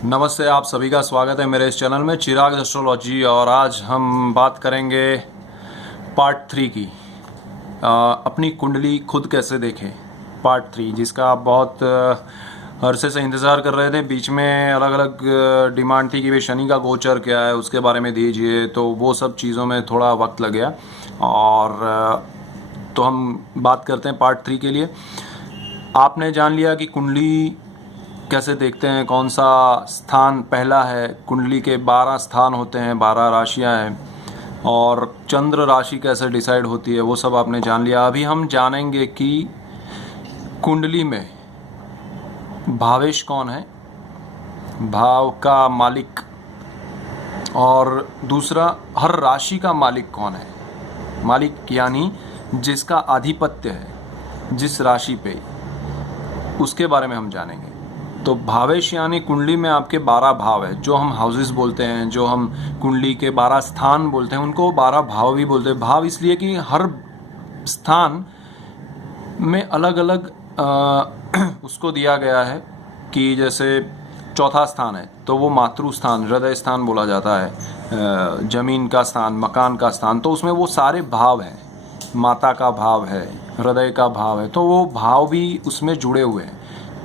नमस्ते, आप सभी का स्वागत है मेरे इस चैनल में चिराग एस्ट्रोलॉजी। और आज हम बात करेंगे पार्ट 3 की। अपनी कुंडली खुद कैसे देखें, पार्ट 3, जिसका आप बहुत अरसे से इंतज़ार कर रहे थे। बीच में अलग अलग डिमांड थी कि भाई शनि का गोचर क्या है, उसके बारे में दीजिए, तो वो सब चीज़ों में थोड़ा वक्त लग गया। और तो हम बात करते हैं पार्ट 3 के लिए। आपने जान लिया कि कुंडली कैसे देखते हैं, कौन सा स्थान पहला है। कुंडली के 12 स्थान होते हैं, 12 राशियां हैं, और चंद्र राशि कैसे डिसाइड होती है वो सब आपने जान लिया। अभी हम जानेंगे कि कुंडली में भावेश कौन है, भाव का मालिक, और दूसरा हर राशि का मालिक कौन है। मालिक यानी जिसका आधिपत्य है जिस राशि पे, उसके बारे में हम जानेंगे। तो भावेश यानी कुंडली में आपके 12 भाव है, जो हम हाउसेस बोलते हैं, जो हम कुंडली के 12 स्थान बोलते हैं, उनको 12 भाव भी बोलते हैं। भाव इसलिए कि हर स्थान में अलग अलग उसको दिया गया है। कि जैसे चौथा स्थान है तो वो मातृ स्थान, हृदय स्थान बोला जाता है, जमीन का स्थान, मकान का स्थान, तो उसमें वो सारे भाव हैं। माता का भाव है, हृदय का भाव है, तो वो भाव भी उसमें जुड़े हुए हैं।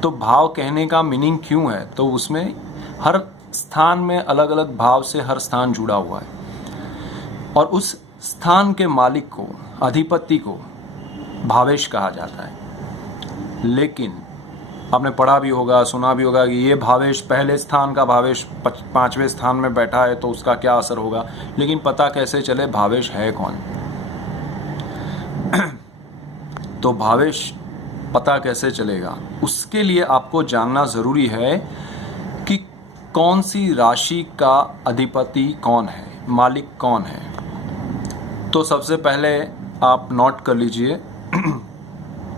तो भाव कहने का मीनिंग क्यों है, तो उसमें हर स्थान में अलग अलग भाव से हर स्थान जुड़ा हुआ है, और उस स्थान के मालिक को, अधिपति को भावेश कहा जाता है। लेकिन आपने पढ़ा भी होगा, सुना भी होगा कि ये भावेश, पहले स्थान का भावेश 5वें स्थान में बैठा है तो उसका क्या असर होगा। लेकिन पता कैसे चले भावेश है कौन? तो भावेश पता कैसे चलेगा, उसके लिए आपको जानना ज़रूरी है कि कौन सी राशि का अधिपति कौन है, मालिक कौन है। तो सबसे पहले आप नोट कर लीजिए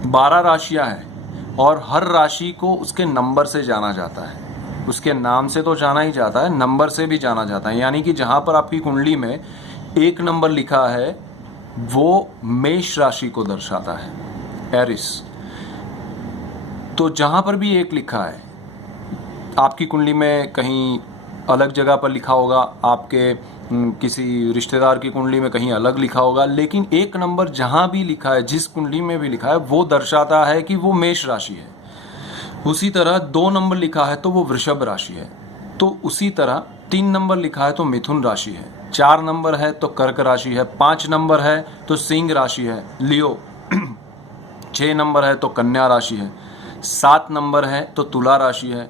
12 राशियां हैं, और हर राशि को उसके नंबर से जाना जाता है। उसके नाम से तो जाना ही जाता है, नंबर से भी जाना जाता है। यानी कि जहाँ पर आपकी कुंडली में 1 नंबर लिखा है वो मेष राशि को दर्शाता है, एरिस। तो जहाँ पर भी 1 लिखा है, आपकी कुंडली में कहीं अलग जगह पर लिखा होगा, आपके किसी रिश्तेदार की कुंडली में कहीं अलग लिखा होगा, लेकिन 1 नंबर जहाँ भी लिखा है, जिस कुंडली में भी लिखा है, वो दर्शाता है कि वो मेष राशि है। उसी तरह 2 नंबर लिखा है तो वो वृषभ राशि है। तो उसी तरह 3 नंबर लिखा है तो मिथुन राशि है, 4 नंबर है तो कर्क राशि है, 5 नंबर है तो सिंह राशि है, लियो 6 नंबर है तो कन्या राशि है, 7 नंबर है तो तुला राशि है,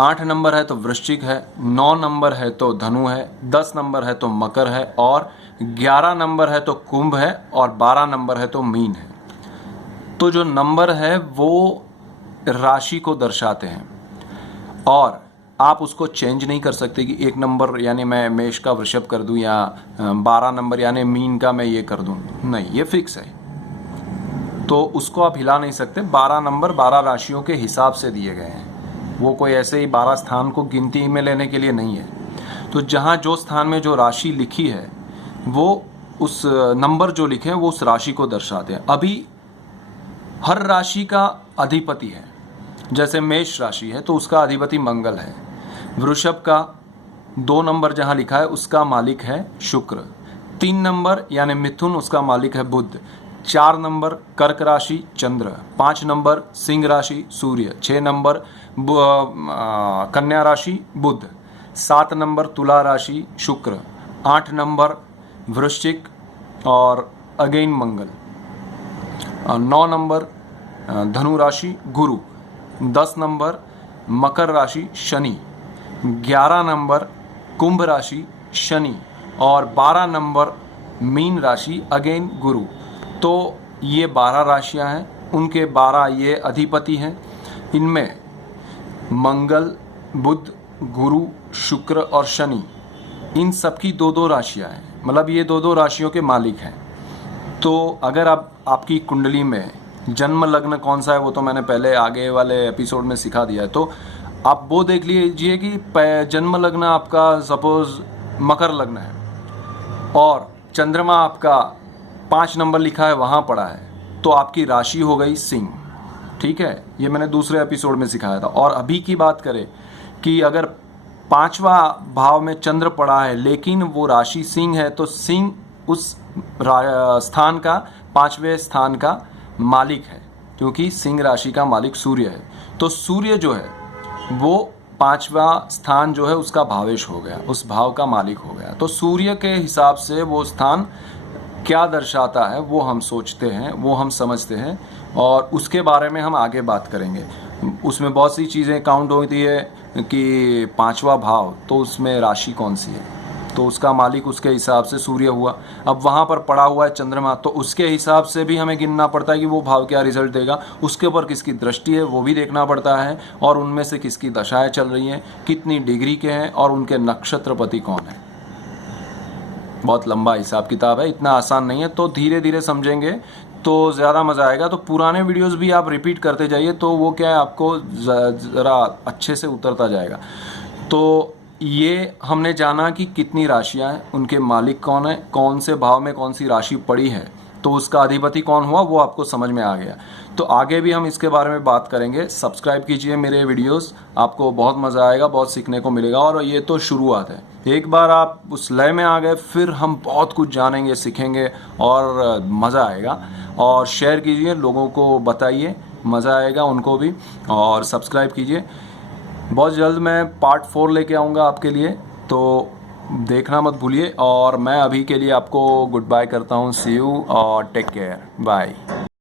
8 नंबर है तो वृश्चिक है, 9 नंबर है तो धनु है, 10 नंबर है तो मकर है, और 11 नंबर है तो कुंभ है, और 12 नंबर है तो मीन है। तो जो नंबर है वो राशि को दर्शाते हैं, और आप उसको चेंज नहीं कर सकते कि 1 नंबर यानी मैं मेष का वृषभ कर दूं, या 12 नंबर यानी मीन का मैं ये कर दूं। नहीं, ये फिक्स है, तो उसको आप हिला नहीं सकते। 12 नंबर 12 राशियों के हिसाब से दिए गए हैं, वो कोई ऐसे ही 12 स्थान को गिनती में लेने के लिए नहीं है। तो जहाँ जो स्थान में जो राशि लिखी है, वो उस नंबर जो लिखे हैं वो उस राशि को दर्शाते हैं। अभी हर राशि का अधिपति है, जैसे मेष राशि है तो उसका अधिपति मंगल है। वृषभ का 2 नंबर जहाँ लिखा है उसका मालिक है शुक्र। 3 नंबर यानी मिथुन, उसका मालिक है बुध। 4 नंबर कर्क राशि चंद्र, 5 नंबर सिंह राशि सूर्य, 6 नंबर कन्या राशि बुध, 7 नंबर तुला राशि शुक्र, 8 नंबर वृश्चिक और अगेन मंगल, 9 नंबर धनु राशि गुरु, 10 नंबर मकर राशि शनि, 11 नंबर कुंभ राशि शनि, और 12 नंबर मीन राशि अगेन गुरु। तो ये 12 राशियां हैं, उनके 12 ये अधिपति हैं। इनमें मंगल, बुध, गुरु, शुक्र और शनि, इन सबकी 2-2 राशियां हैं, मतलब ये 2-2 राशियों के मालिक हैं। तो अगर आपकी कुंडली में जन्म लग्न कौन सा है वो तो मैंने पहले आगे वाले एपिसोड में सिखा दिया है, तो आप वो देख लीजिए कि जन्म लग्न आपका सपोज मकर लग्न है, और चंद्रमा आपका 5 नंबर लिखा है वहाँ पड़ा है, तो आपकी राशि हो गई सिंह। ठीक है, ये मैंने दूसरे एपिसोड में सिखाया था। और अभी की बात करें कि अगर 5वां भाव में चंद्र पड़ा है लेकिन वो राशि सिंह है, तो सिंह उस स्थान का 5वें स्थान का मालिक है, क्योंकि सिंह राशि का मालिक सूर्य है। तो सूर्य जो है वो 5वां स्थान जो है उसका भावेश हो गया, उस भाव का मालिक हो गया। तो सूर्य के हिसाब से वो स्थान क्या दर्शाता है वो हम सोचते हैं, वो हम समझते हैं, और उसके बारे में हम आगे बात करेंगे। उसमें बहुत सी चीज़ें काउंट होती है कि 5वां भाव, तो उसमें राशि कौन सी है, तो उसका मालिक उसके हिसाब से सूर्य हुआ। अब वहाँ पर पड़ा हुआ है चंद्रमा, तो उसके हिसाब से भी हमें गिनना पड़ता है कि वो भाव क्या रिजल्ट देगा, उसके ऊपर किसकी दृष्टि है वो भी देखना पड़ता है, और उनमें से किसकी दशाएं चल रही हैं, कितनी डिग्री के हैं, और उनके नक्षत्रपति कौन है। बहुत लंबा हिसाब किताब है, इतना आसान नहीं है, तो धीरे धीरे समझेंगे तो ज़्यादा मज़ा आएगा। तो पुराने वीडियोस भी आप रिपीट करते जाइए, तो वो क्या है आपको ज़रा अच्छे से उतरता जाएगा। तो ये हमने जाना कि कितनी राशियां हैं, उनके मालिक कौन है, कौन से भाव में कौन सी राशि पड़ी है, तो उसका अधिपति कौन हुआ वो आपको समझ में आ गया। तो आगे भी हम इसके बारे में बात करेंगे। सब्सक्राइब कीजिए मेरे वीडियोस, आपको बहुत मज़ा आएगा, बहुत सीखने को मिलेगा। और ये तो शुरुआत है, एक बार आप उस लय में आ गए फिर हम बहुत कुछ जानेंगे, सीखेंगे और मज़ा आएगा। और शेयर कीजिए, लोगों को बताइए, मज़ा आएगा उनको भी। और सब्सक्राइब कीजिए। बहुत जल्द मैं पार्ट 4 लेके आऊँगा आपके लिए, तो देखना मत भूलिए। और मैं अभी के लिए आपको गुड बाय करता हूँ। सी यू और टेक केयर, बाय।